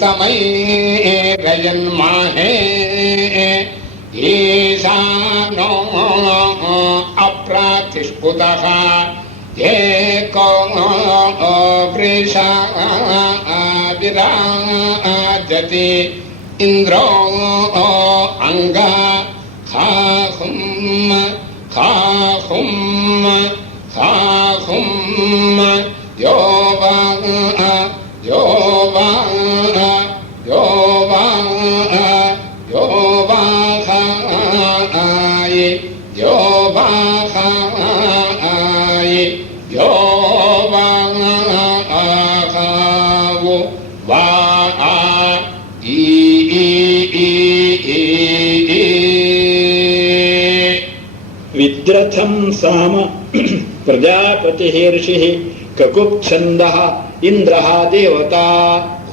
समैरयन्माहे ईशानो अप्रातिष्पुतः एको वृषा विराजति इन्द्रो अंगा खाहुं खाहुं खाहुं यो वा यो वा यो वा यो वा खाय यो वा खाय यो वा खावो वा विद्रथं साम प्रजापतिः ऋषिः ककुप्छन्दः इन्द्रः देवता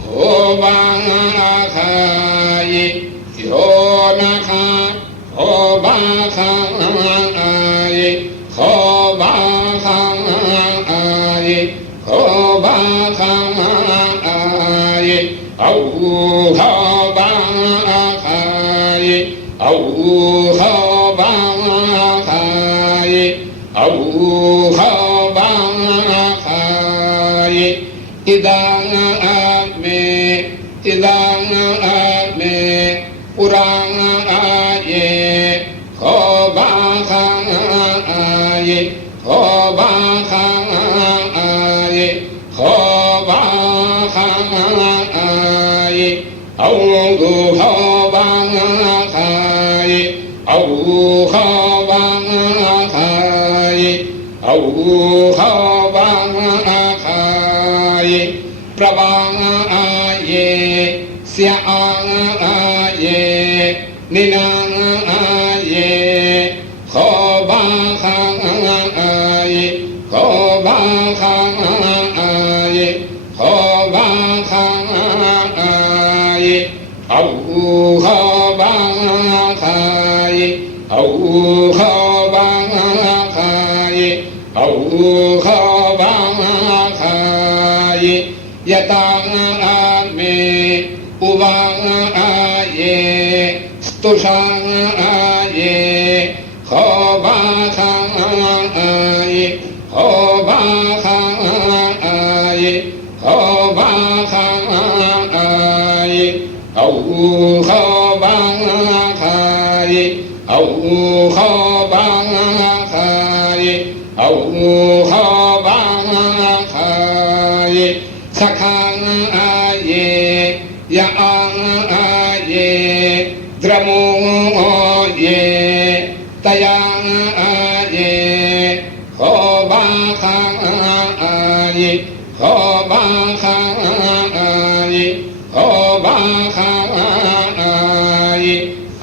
हो वाखाय यो नः हो वाखाय हो वाखाय हो वाखाय औ हो वाखाय औ हो वाखाय औ हो वाखाय इदां मे पुराये हो वाखाय हो वाखाय हो वाखाय औ हो वाखाय औ हो वाखाय औ हो वाखाय प्रवाये स्याये निनाये हो वाखाय हो वाखाय हो वाखाय औ हो वाखाय औ हो वाखाय औ हो वाखाय यता मे उवाये स्तुषाये हो वाखाय हो वाखाय हो वाखाय औ हो वाखाय औ हो वाखाय औ हो वाखाय सखाये याये द्रमो ये तयाये हो वाखाय हो वाखाय हो वाखाय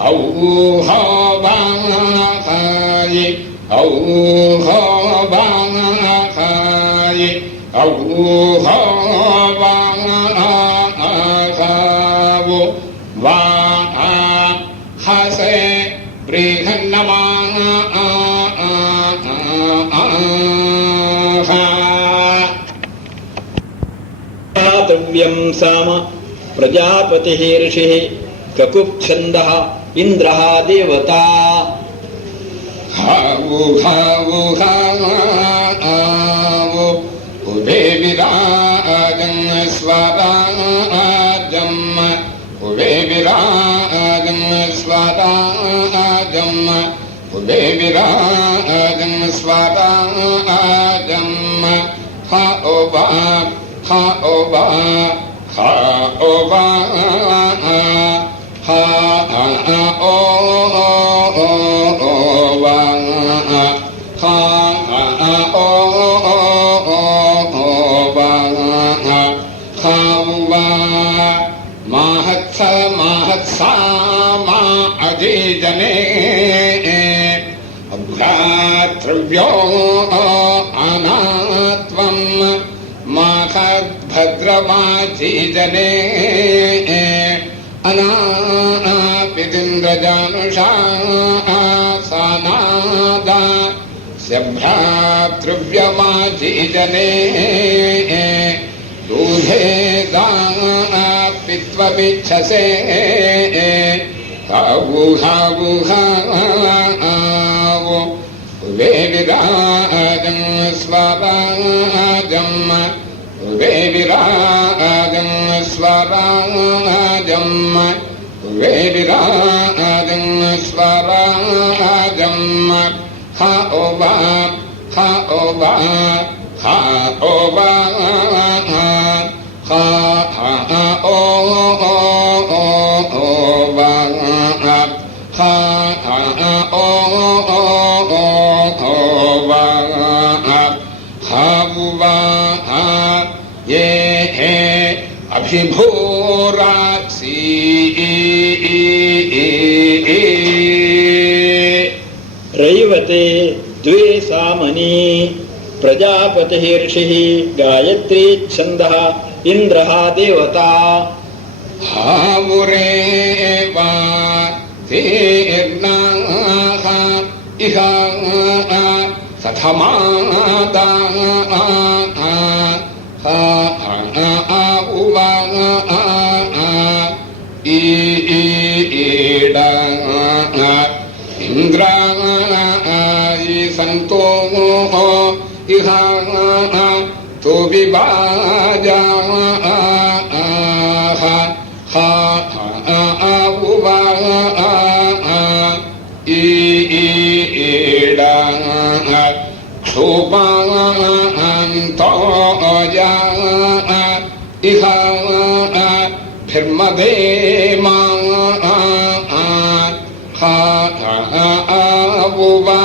औ हो वाखाय औ हो वाखाय औ हो वाखावो वा हसे बृहन्नमा दातव्यं साम प्रजापतिः ऋषिः ककुप्छन्दः इन्द्रः देवता हावो हावो हावो उभे विराजन् स्वराजम् उभे विराजन् स्वराजम् उभे विराजन् स्वराजम् हा ओ वा हा ओ वा हा ओ वा हा ओ वा हा ओ वा हा वा महत्स महत्सा मा अजीजने भ्रातृव्यो अनात्वं महद्भद्रवाचीजने अनापितिन्द्रजानुषा सानादा भ्रातृव्यवाचीजने दूधे दापि पित्वपिच्छसे हावु वे विराजं स्वराजं वे विराजं स्वराजं वे विराजं स्वराजं हा ओवा हा ओवा हा ओवा हा ओ वा हा ओ वा हा वा ये हे अभिभूराक्षी रैवते द्वे सामनी प्रजापतिः ऋषिः गायत्री छन्दः इन्द्रः देवता हामुरेवा तीर्णाः इह सथमादा उवा ईडा इन्द्रायि सन्तो इह तो विभाजा उवा ईडा क्षोपान्तो इह धर्मधेमा उवा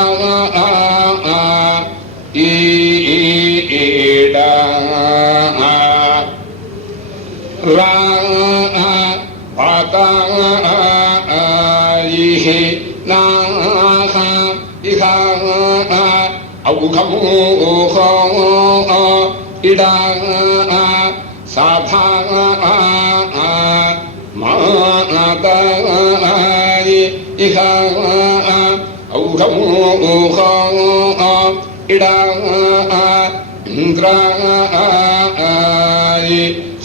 ईडा पातायिः नाः इह औघमोह इडा साधा मातायि इह औघमोह इडा इन्द्रायि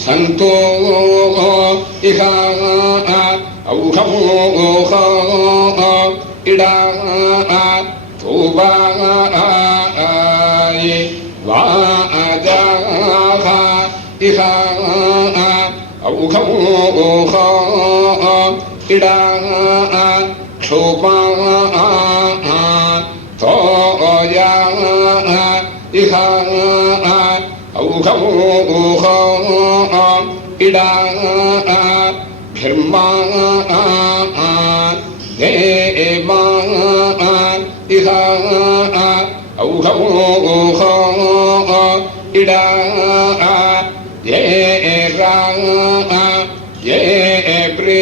सन्तो इह औघमोह इडा तोबायि वाजाः इह औघमोह इडा क्षोपा तोया इह औघमोह इडा धर्मा देवा इह औघमोह इडा ये ये प्रे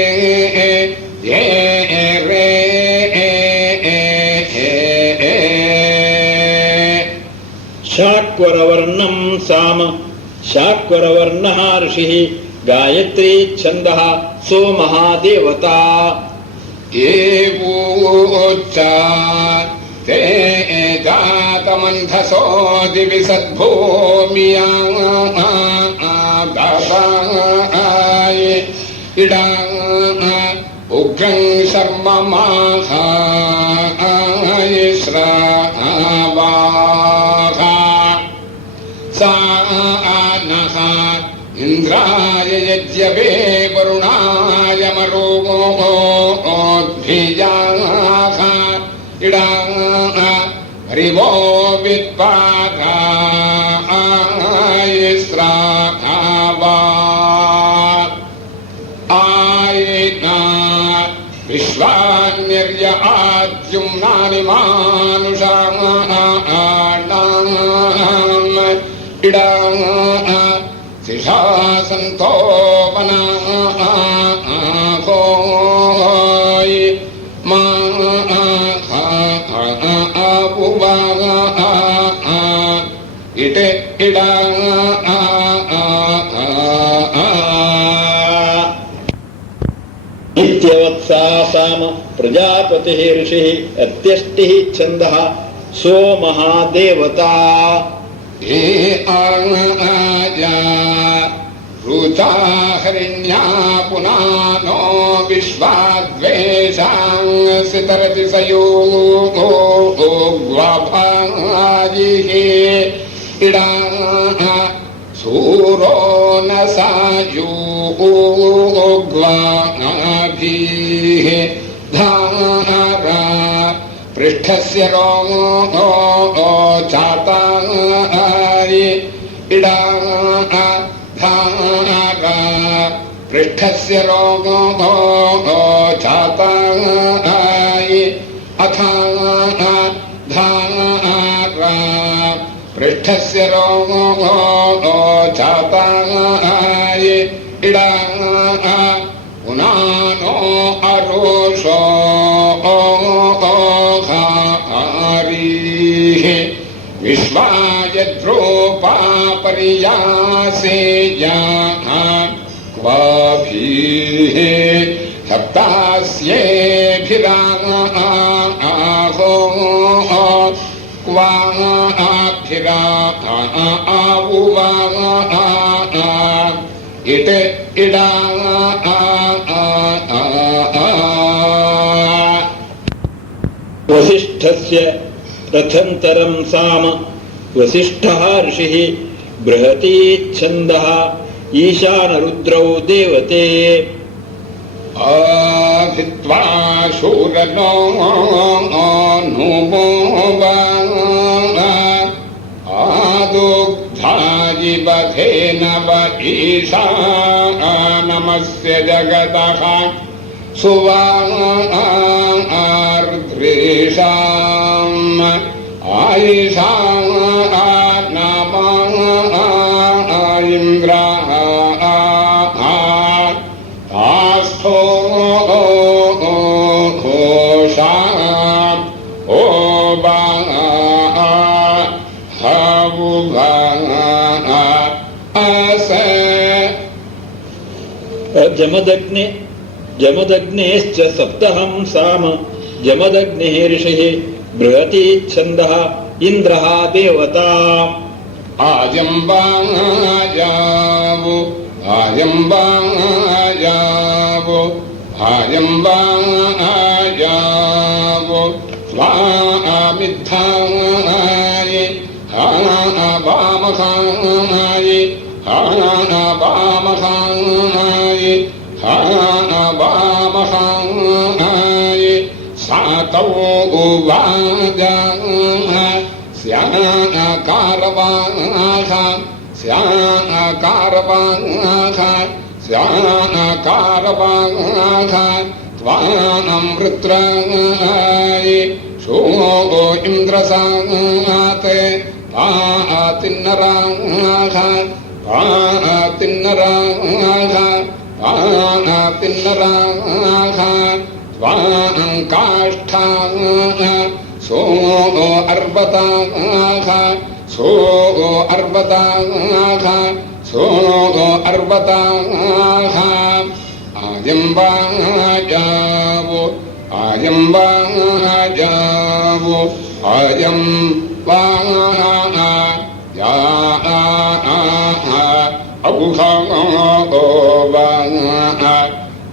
ये रे शाक्वरवर्णं साम शाक्वरवर्णः ऋषिः गायत्री छन्दः सोमः देवता एवोच्चा ते जातमन्थसो दिवि सद्भूमिया दाताय इडा उग्रं शर्म माहाय श्रावाहा सा नः इन्द्राय यज्ञवे वरुणाय मरुगोद्भिजाः इडा हरिवो विद्पादाय श्रावा आयेना विश्वान्यर्य आद्युम्नानि मानुषाणाम् इडा शिशासन्तो वनाहोय मा उवा इटे इडा नित्यवत्सा साम प्रजापतिः ऋषिः अत्यष्टिः छन्दः सोमः देवता ये आजा रुचा हरिण्या पुनानो विश्वाद्वेषां सितरति सयोगोग्वाभाजिः इडा सूरो न सायुग्वाभिः धारा पृष्ठस्य रोगो चाताय इडा धारा पृष्ठस्य रोगो चाताय अथा धारा पृष्ठस्य रोगो चाताय इडा पुनानो अरोषो विश्वायद्रूपा पर्यासेया क्वाभिः सप्तास्येभिराहो क्वाभिरावुवा इट इडा वसिष्ठस्य रथन्तरं साम वसिष्ठः ऋषिः बृहती छन्दः ईशानरुद्रौ देवते आधित्वा शूरनो नुमो आदुग्धायिबधेन व ईशानमस्य जगतः सुवार्द्रेषाम् आयिषा नाम इन्द्रः आस्थो घोषा ओ जमदग्नेश्च सप्तहं साम जमदग्नेः ऋषिः बृहती छन्दः इन्द्रः देवता आजम्बायावो आजम्बायावो आजम्बायावो स्वामिद्धाय वामखाय वामखाय वामखाय सातौ उवाजाः स्याकारवाः स्याकारवाः स्याकारवाः त्वामृत्राय शोभो इन्द्रसात् पातिन्नराः पातिन्नराः पातिन्नराः त्वाङ्काष्ठाः सो अर्वताः सो अर्वताः सो अर्वताः आजम्बायावो आजम्बायावो आजम्बाया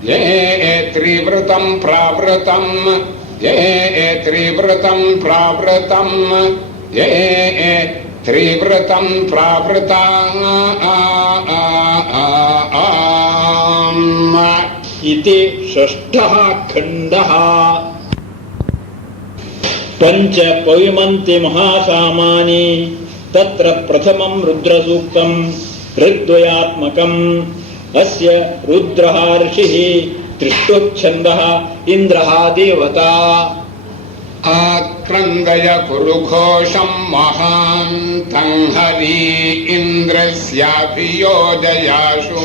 ये त्रिवृतं प्रावृतं ये त्रिवृतं प्रावृतं ये त्रिवृतं प्रावृता इति षष्ठः खण्डः पञ्च पविमन्ति महासामानि तत्र प्रथमं रुद्रसूक्तं ऋद्वयात्मकम् अस्य रुद्रः ऋषिः त्रिष्टुच्छन्दः इन्द्रः देवता आक्रन्दय कुरु घोषं महान्तं हरि इन्द्रस्याभियोजयाशो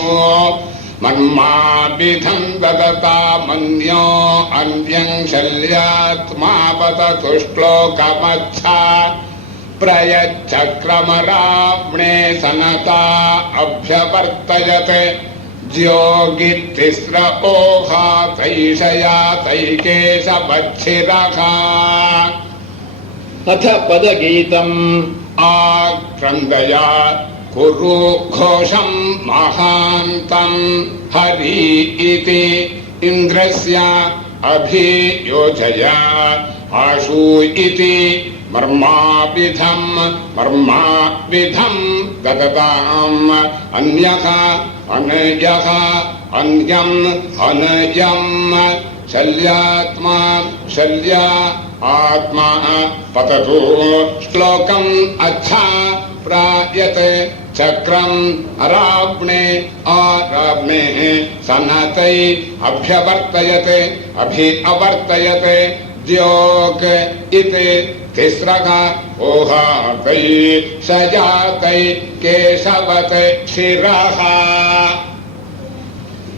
मन्माभिधं ददता मन्यो अन्यं शल्यात्मा पततु श्लोकमच्छा प्रयच्चक्रमरावणे सनता अभ्यवर्तयते ज्योगितिस्र ओहा तैषया तैकेशवच्छिरः अथ पदगीतम् आक्रन्दया कुरु घोषं महान्तं हरि इति इन्द्रस्य अभियोजय आशु इति मर्माविधं ददताम् अन्यः अनयः अन्यम् अनयम् शल्यात्मा शल्या आत्मा पततु श्लोकम् अच्छा प्रायते चक्रम् अरावणे आरावणे सनतै अभ्यवर्तयते अवर्तयते द्योग इति तिस्रः ओहातै सजातै केशवत् शिरः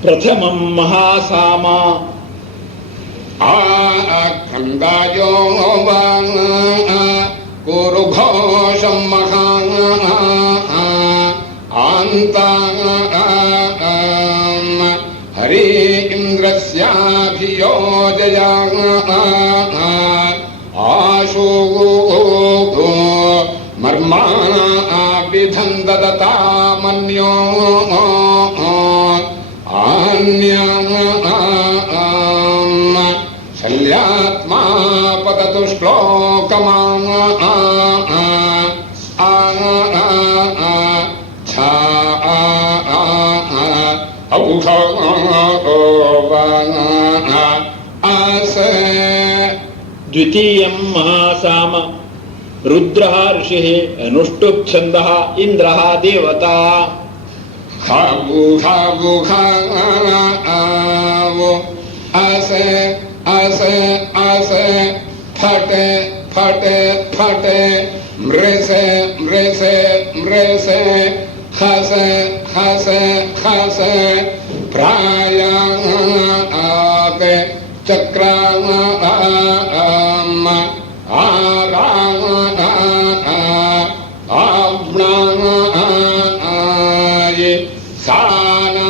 प्रथमं महासामा आखण्डायो कुरु घोषं महान् हरि इन्द्रस्याभियोजय आशु मर्माविधं ददतामन्यो शल्यात्मा पततु श्लोकमा द्वितीयं महासाम रुद्रः ऋषिः अनुष्टुप् छन्दः इन्द्रः देवता असे फटे फटे फटे मृसे मृसे मृसे हसे हसे हसे प्रायाते चक्राम आव्णाय साना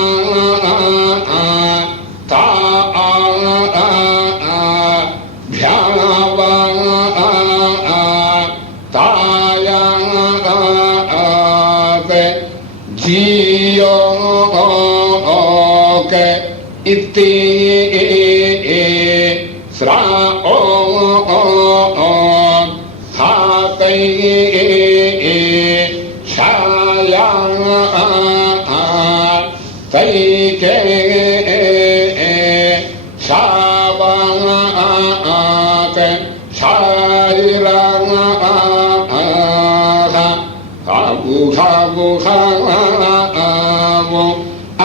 इति स्रा हातै शाया तैके शावात शारिराम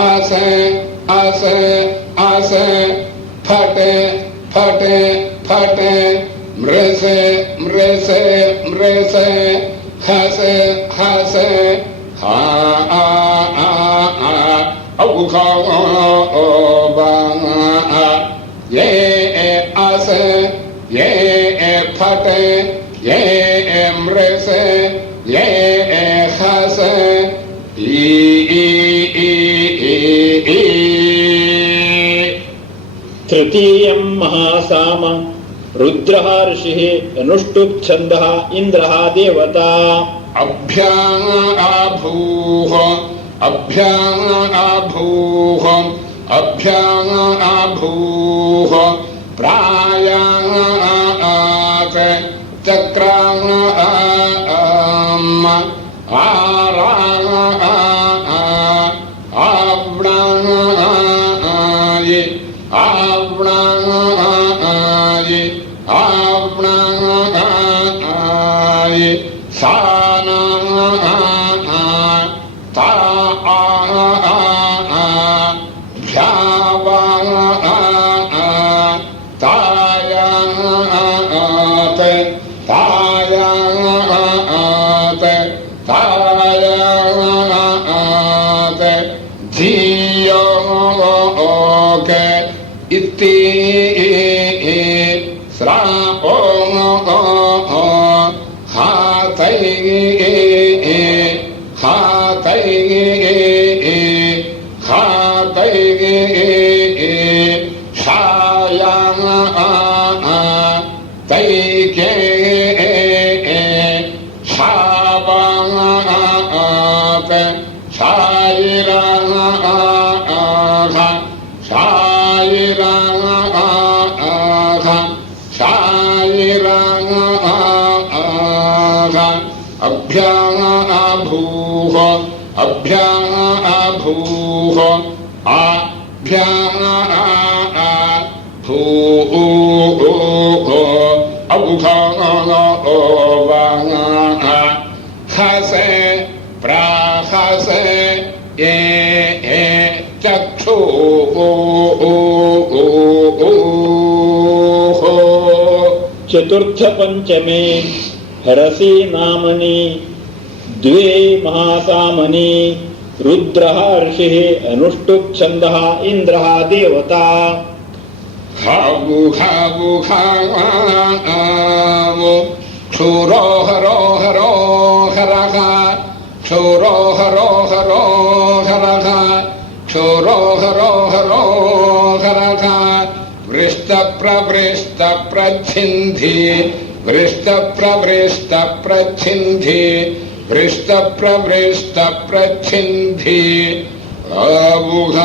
असे असे असे फटे फटे फटे मृसे मृसे मृसे हसे हसे ये असे ये फटे ये मृसे ये हसे तृतीयं महासाम रुद्रः ऋषिः अनुष्टुप् छन्दः इन्द्रः देवता अभ्याभूः प्रायात चक्राम आव्णाय साना इति स्रा हातै शाया तैके शावा अभ्याभूः अभ्याभूः आभ्याभूः औघोवः हसे प्राहसे ये चक्षुः चतुर्थ पंचमे हरसी नामनि द्वे महासामनि रुद्रः ऋषिः अनुष्टुप् छन्दः इन्द्रः देवता क्षुरोहरोहरोहरः क्षुरोहरोहरोहरः क्षुरोहरोहरोहरः वृष्टप्रवृष्टप्रच्छिन्धि वृष्टप्रवृष्टप्रच्छिन्धि वृष्टप्रवृष्टप्रच्छिन्धि आवुहावुहावुवा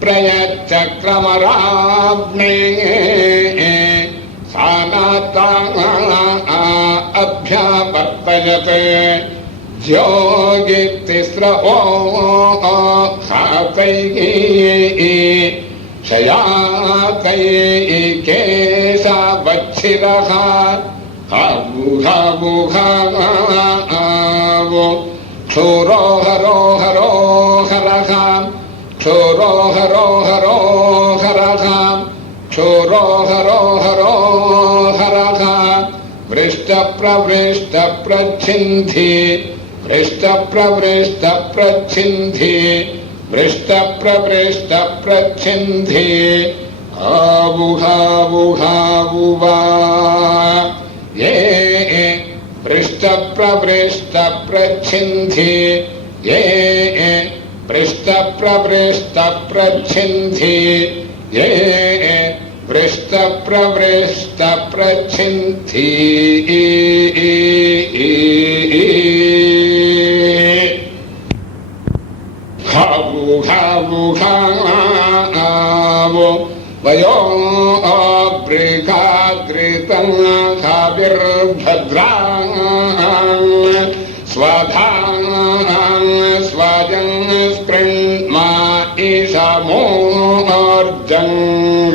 प्रयच्चक्रमराग्ने सानाता अभ्यावर्तयते ज्योगितिस्रवो खातैः शयातैकेशावच्छिरः हावुहावुहावो क्षुरोहरोहरोहरः क्षुरोहरोहरोहरः क्षुरोहरोहरोहरः वृष्टप्रवृष्टप्रच्छिन्धि वृष्टप्रवृष्टप्रच्छिन्धि वृष्टप्रवृष्टप्रच्छिन्धि आवुहावुहावुवा ये वृष्टप्रवृष्टप्रच्छिन्धि ये वृष्टप्रवृष्टप्रच्छिन्धि ये वृष्टप्रवृष्टप्रच्छिन्धि हावुहावुहावो वयो अब्रिकाद्रितं खाविर्भद्रां स्वधां स्वजं स्पृण्मा ईशामोर्जं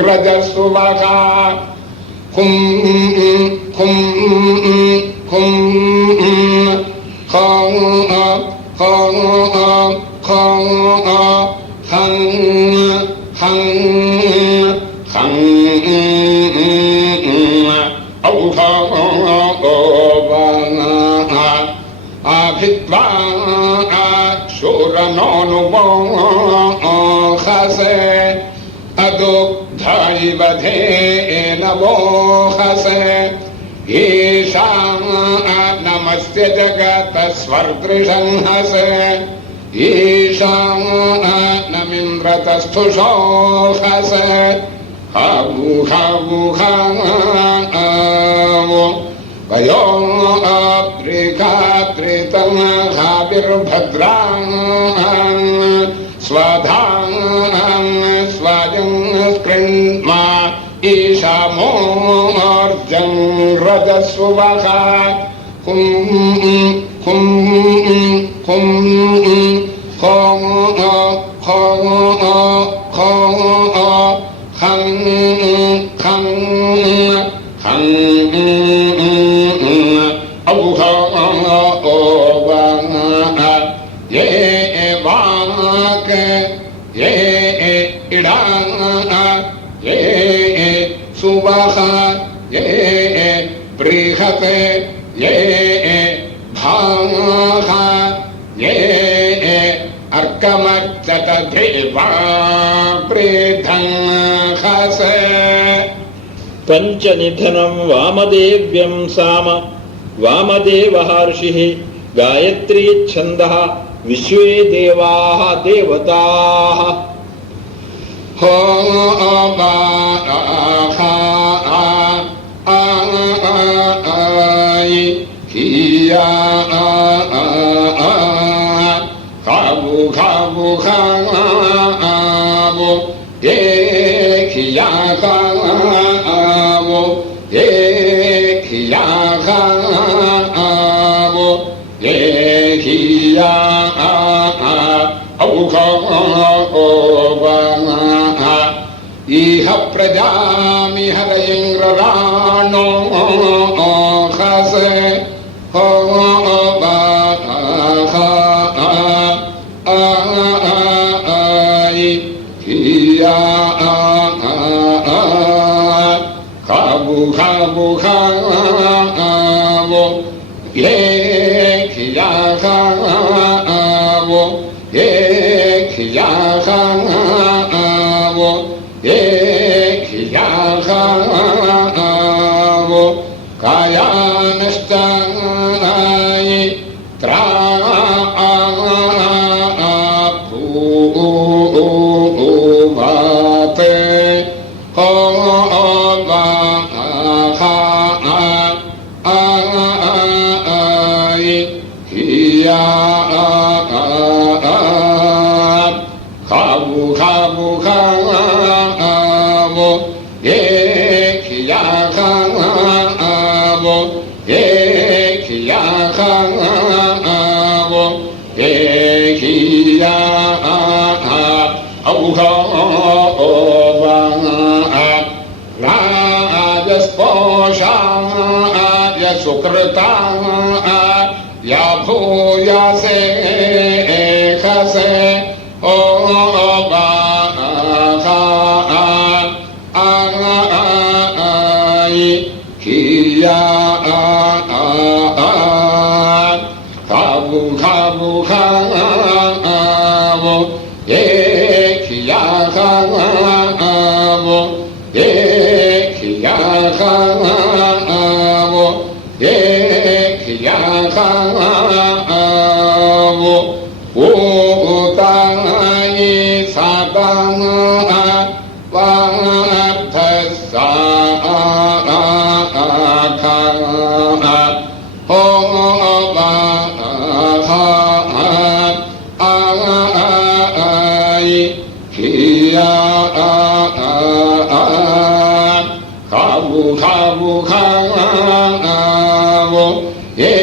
रजसुवहा कुं कुं कुं खं खं खं हं हं हं औघोवः आभित्वा शूरनोऽनुवोहसे अदुग्धैव धेन वोहसे ईशां नमस्य जगतः स्वर्दृशंहसे ईशां नमिन्द्रतस्थुषोहसे हावुहावुहावो वयो अब्रिकात्रितं हाविर्भद्रां स्वधां स्वजं स्पृण्मा ईशामोर्जं रजसुवहा कुं कुं कुं खं खं खं खं खं खं औघोवः ये वाक् ये इडां ये सुवः ये बृहत् ये भाः ये अर्कमच्चतधेवा प्रेधंहसे पंचनिधनं वामदेव्यं साम वामदेवः ऋषिः गायत्री छन्दः विश्वे देवाः देवताः ही hiya khabu khabu khabu hiya khabu hiya khabu hiya iha prajami harayingrano khase ho ba kha ai hiya khabu khabu khabu ye khiya khabu ye khiya khabu ye khiya khabu kaya nishtai tra bhate ho ba kha ai hiya khabu khabu khabu ye khiya khabu ye khiya khabu ye khiya khabu rajasposha ya sukrita ya bhuya se khase o ba kha ai khiya khabu khabu khabu ye khiya khabu ye khiya khabu ye khiya khabu utani sabana vathasa kha ho ba kha ai khiya khabu khabu khabu ye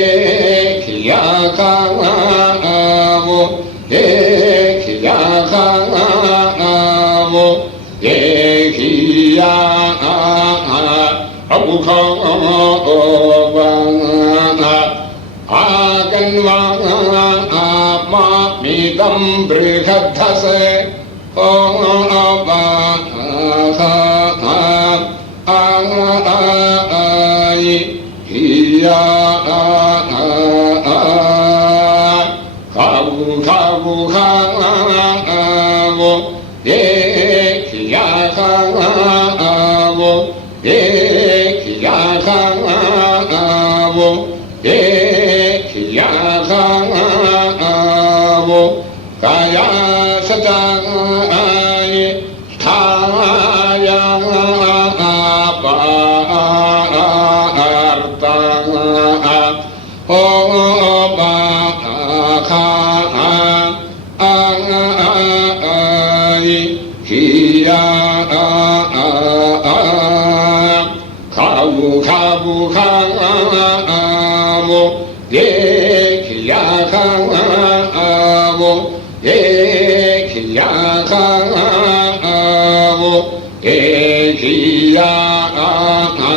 khiya khabu ye khiya khabu ye khiya khabu khabu aganva ma midam brihadhase ho ba kha ai hiya khabu khabu khabu ye khiya khabu ye khiya khabu ye khiya khabu kaya satai thaya parta ho ba kha ai khiya khabu khabu khabu ye khiya khabu ye khiya khabu ye khiya khabu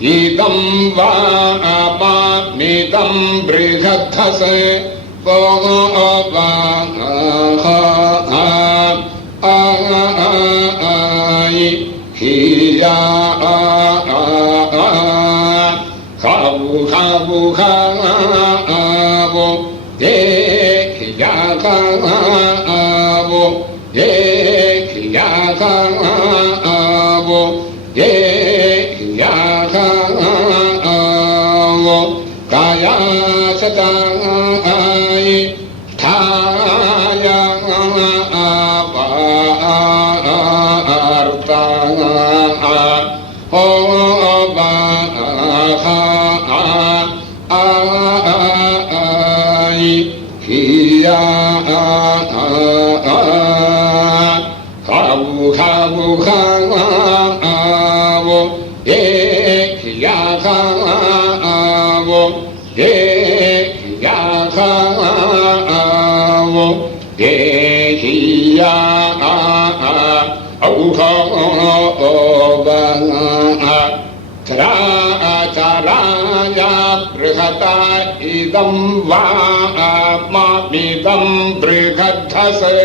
idam va ma midam brihadhase ho ba kha ai khiya khabu khabu khabu ye khiya khabu ye khiya khabu ye khiya khabu kaya satai thaya parta ho बृहता इदं वामामिदं बृहद्धसे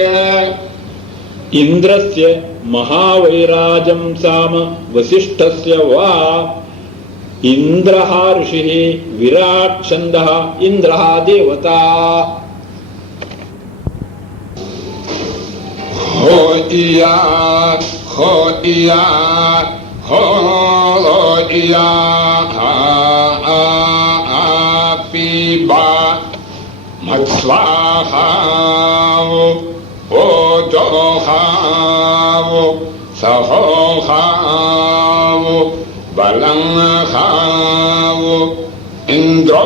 इन्द्रस्य महावैराजं साम वसिष्ठस्य वा इन्द्रः ऋषिः विराट् छन्दः इन्द्रः देवता हो इया हो इया हो इया पीबा मत्स्वाहावो ओजोहावो सहोहावो बलंहावो इन्द्रोहावो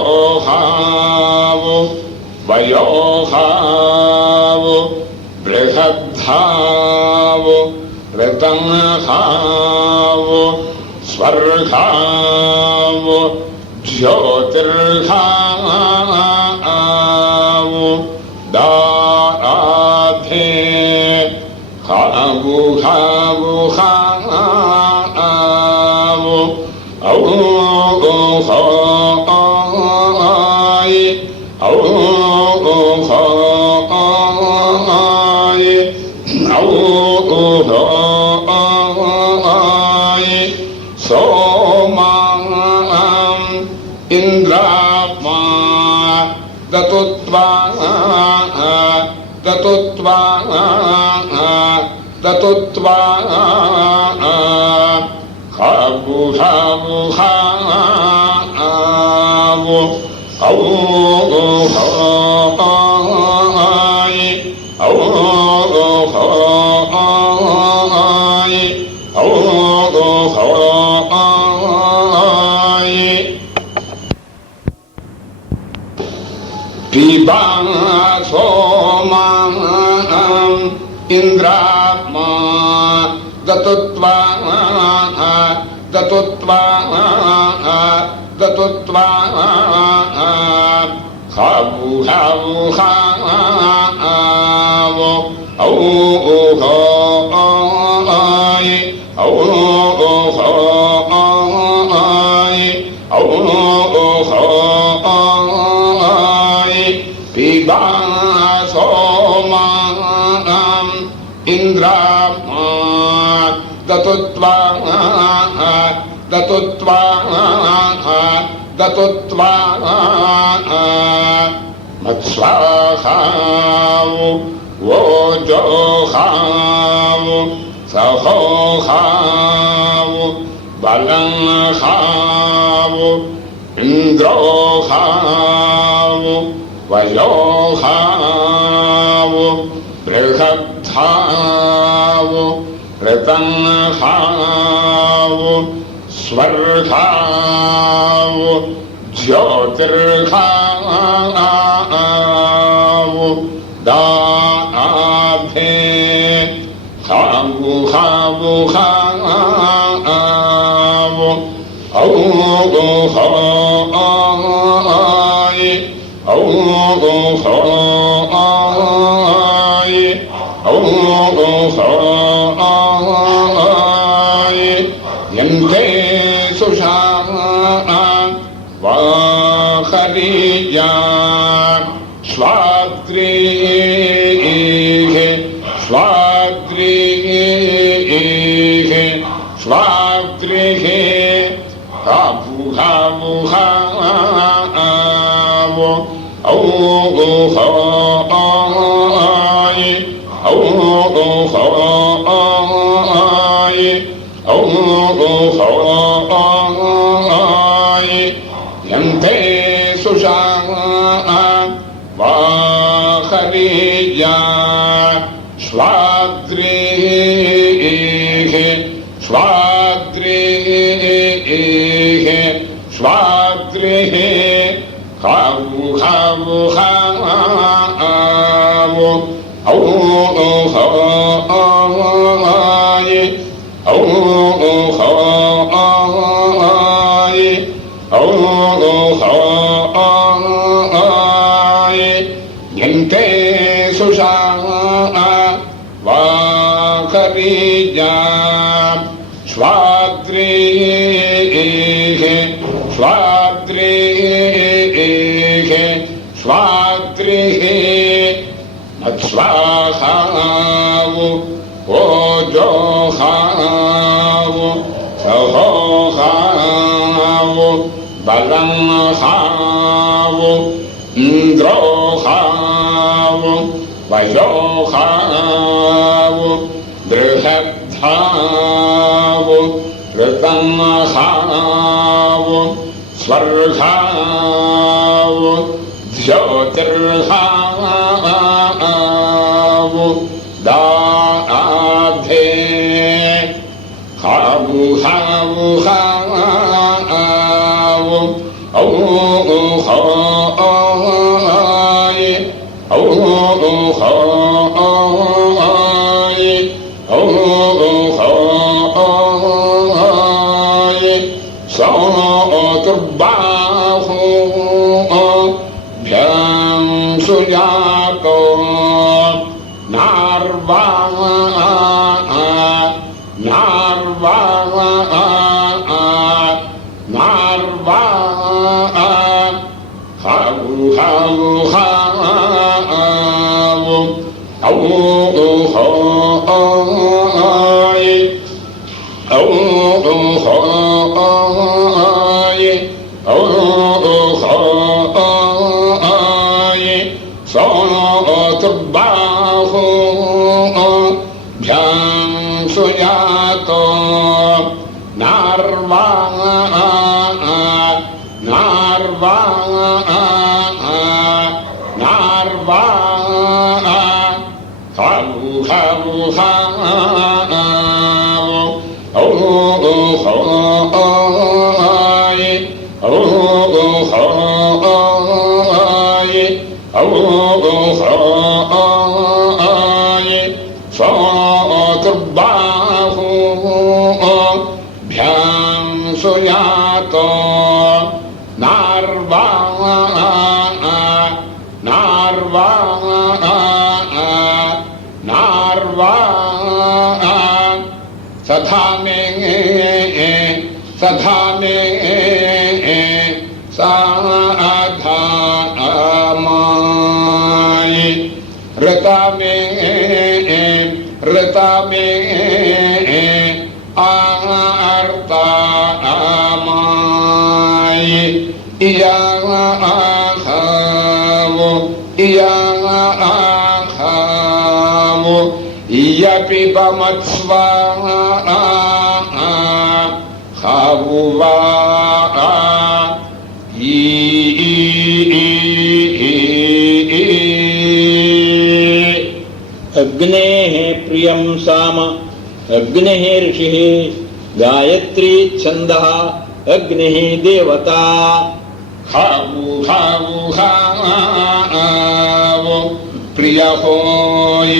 वयोहावो बृहद्धावो ऋतंहावो स्वर्गावो ज्योतिर्हावो दाराधे हावो हावो हावो औहोय औहोय औहोय सोमां इन्द्रामा दतुत्वा दतुत्वा दतुत्वा हावो हावो हावो औहोय औहोय औहोय पीबा सोमां इन्द्रामा दतुत्वा दतुत्वा दतुत्वा हावो हावो हावो औहोय औहोय औहोय पीबा सोमां इन्द्रामा दतुत्वा दतुत्वा दतुत्वा मत्स्वाहावो वोजोहावो सहोहावो बलंहावो इन्द्रोहावो वयोहावो बृहद्धावो ऋतंहावो स्वर्गावो ज्योतिर्हावो दाराधे हावो हावो हावो औहोय औहोय औहोय यन्ते सुषामा वाहरीया स्वाद्रीः स्वाद्रीः स्वाद्रीः हावो हावो हावो औहोय औहोय औहोय यन्ते सुषामा वाहरीया स्वाद्रीः स्वाद्रीः स्वाग्रेः खावु खावु खावु औ हाय औ हाय औ हाय यन्ते सुषा वाकरीजा स्वाग्रेः स्वाग्रेः स्वाग्रेः स्वाहावु ओजोहावु सहोहावु बलं हावु इन्द्रोहावु वयोहावु बृहद्धावु ऋतंहावु स्वर्गावु ज्योतिर्हावु दाधे हावु हावु हावु औ हाय औ हाय औ हाय सौतुर्बाहु भ्यां सुजातो नार्वा नार्वा नार्वा हावु हावु हावु औ हाय औ हाय औ हाय सौतुर्बाहु भ्यां सुजातो नार्वा नार्वा नार्वा हावु हावु हावु औ हाय औ हाय औ हाय सौतुर्बाहु भ्यां सुजातो नार्वा नार्वा नार्वा सधाने सधाने साधामाय ऋतामे ऋतामे आर्तामाय इयाहावो इयाहावो इयपिबमत्स्वा हावु वा अग्नेः प्रियं साम अग्नेः ऋषिः गायत्री छन्दः अग्निः देवता हावु हावु हावु प्रियहोय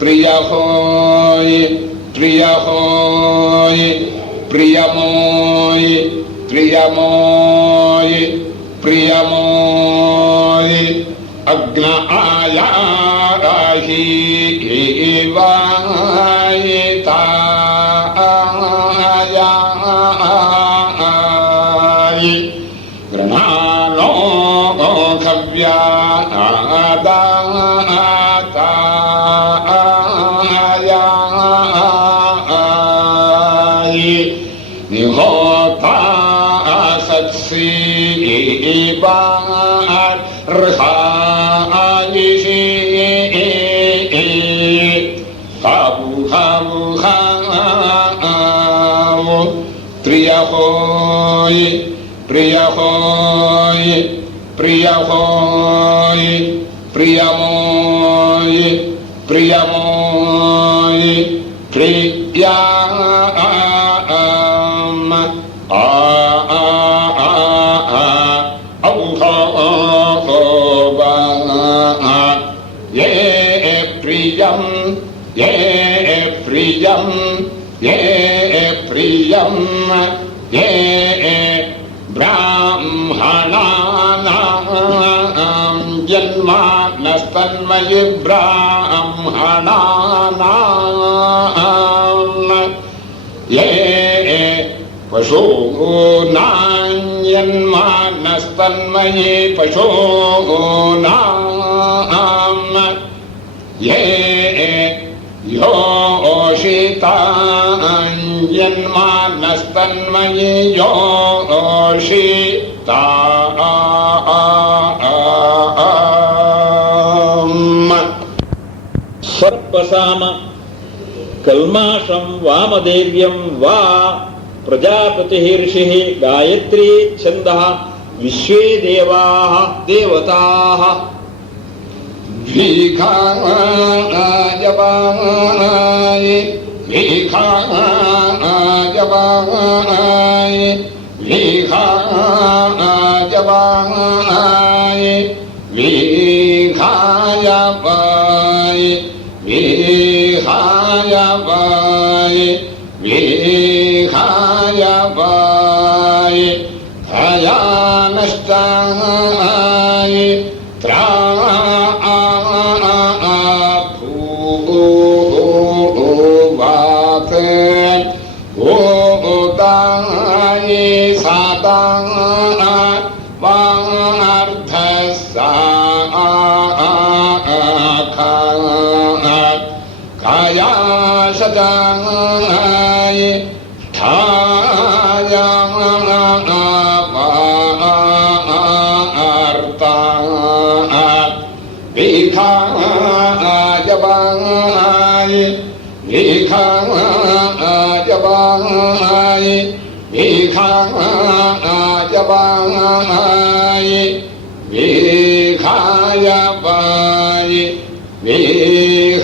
प्रियहोय प्रियहोय प्रियमोय प्रियमोय प्रियमोय अग्न आयाहि वायिता आयाय गृणालो खव्यादाता आयाय निहोता सत्सीवा रहायिषि हावु हावु हावु प्रियहोय प्रियहोय प्रियहोय प्रियमोय प्रियमोय प्रियाम ये प्रियं ये प्रियं ये प्रियं ये ब्राह्मणानां जन्मानस्तन्मयि ब्राह्मणानां ये पशूनां जन्मानस्तन्मयि पशूनां ये योषितां जन्मानस्तन्मयि योषिताम् सर्पसाम कल्माषं वामदेव्यं वा प्रजापतिः ऋषिः गायत्री छन्दः विश्वे देवाः देवताः भीखाजवाय भीखाजवाय भीखाजवाय भीखाजवाय भीखाजवाय भीखाजवाय भयानष्टाय सजाय ठायार्ता भीखाजवाय भीखाजवाय भीखाजवाय भीखाजवाय भीखाजवाय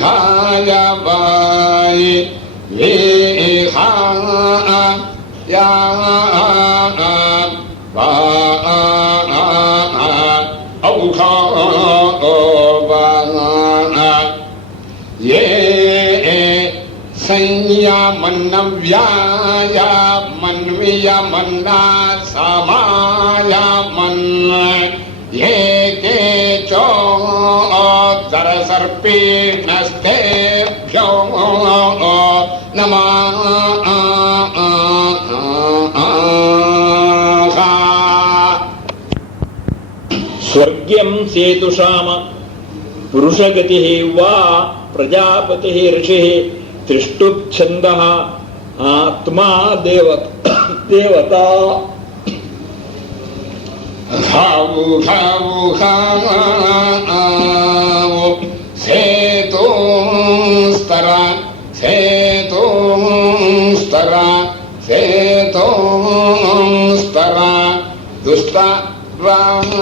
ये संयमन्व्यायमन्वियमन्ना समायमन् ये के चोदरसर्पिणस्तेभ्यो नमः स्वर्ग्यं सेतुषाम पुरुषगतिः वा प्रजापतिः ऋषिः त्रिष्टुप्छन्दः आत्मा देवता खावु खावु खावु सेतुस्तरा सेतुस्तरा सेतुस्तरा दुष्टान्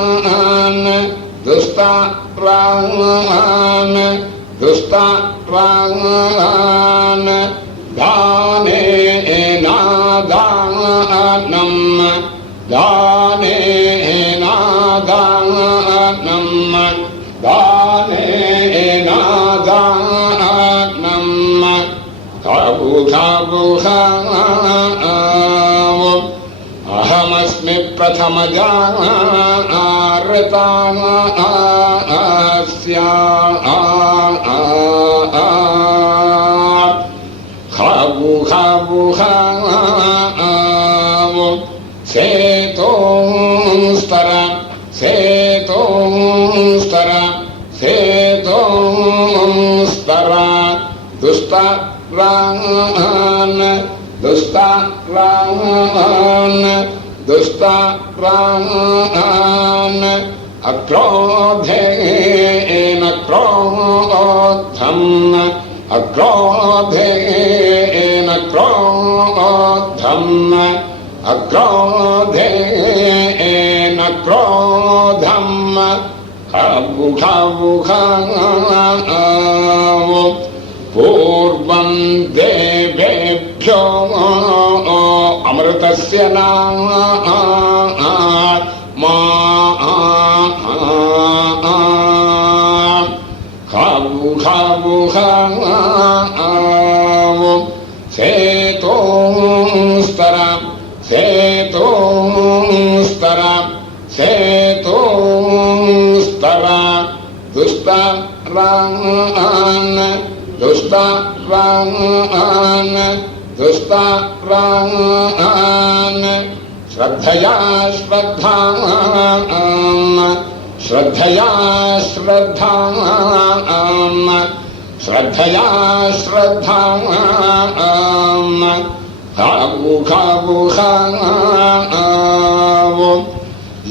दुष्टान् दुष्टान् दानेनादानं दानेनादानं दानेनादानं खावु खावु खावु अहमस्मि प्रथमजारतास्य खावु खावु खावु सेतुस्तरा सेतुस्तरा सेतुस्तरा दुष्टान् दुष्टान् दुष्टान् अक्रोधेन क्रोधम् अक्रोधेन क्रोधम् अक्रोधेन क्रोधम् खावु खावु खावु पूर्वं देवेभ्यो अमृतस्य नामा खावु खावु खावु सेतोस्तरं सेतोस्तरं सेतोस्तरं दुष्टारान् दुष्टारान् दुष्टारान् श्रद्धया श्रद्धान् श्रद्धया श्रद्धान् श्रद्धया श्रद्धान् खावु खावु खावु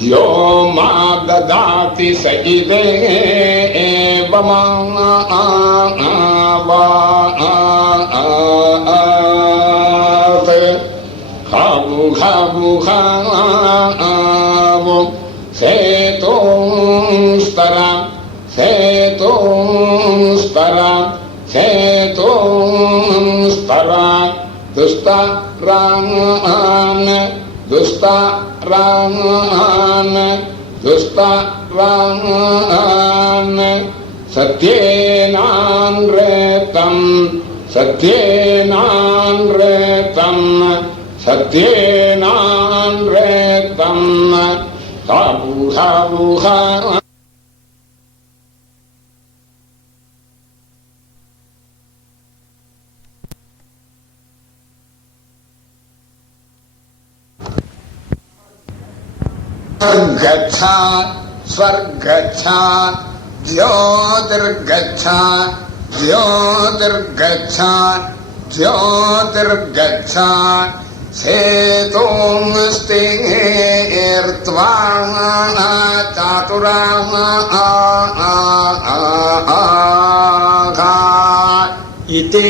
यो मा ददाति स इदेव मावात् खावु खावु खावु सेतोस्तरं सेतोस्तरं सेतोस्तरं दुष्टारान् दुष्टारान् दुष्टारान् सत्येनानृतं सत्येनानृतं सत्येनानृतं खावु खावु खावु स्वर्गच्छ स्वर्गच्छ ज्योतिर्गच्छ ज्योतिर्गच्छ ज्योतिर्गच्छ सेतोस्तेर्त्वा चातुराः इति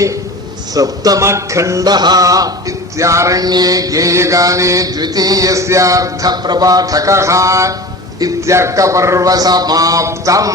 सप्तमखण्डः इत्यारण्ये गेयगाने द्वितीयस्यार्धप्रपाठकः इत्यर्कपर्व समाप्तम्।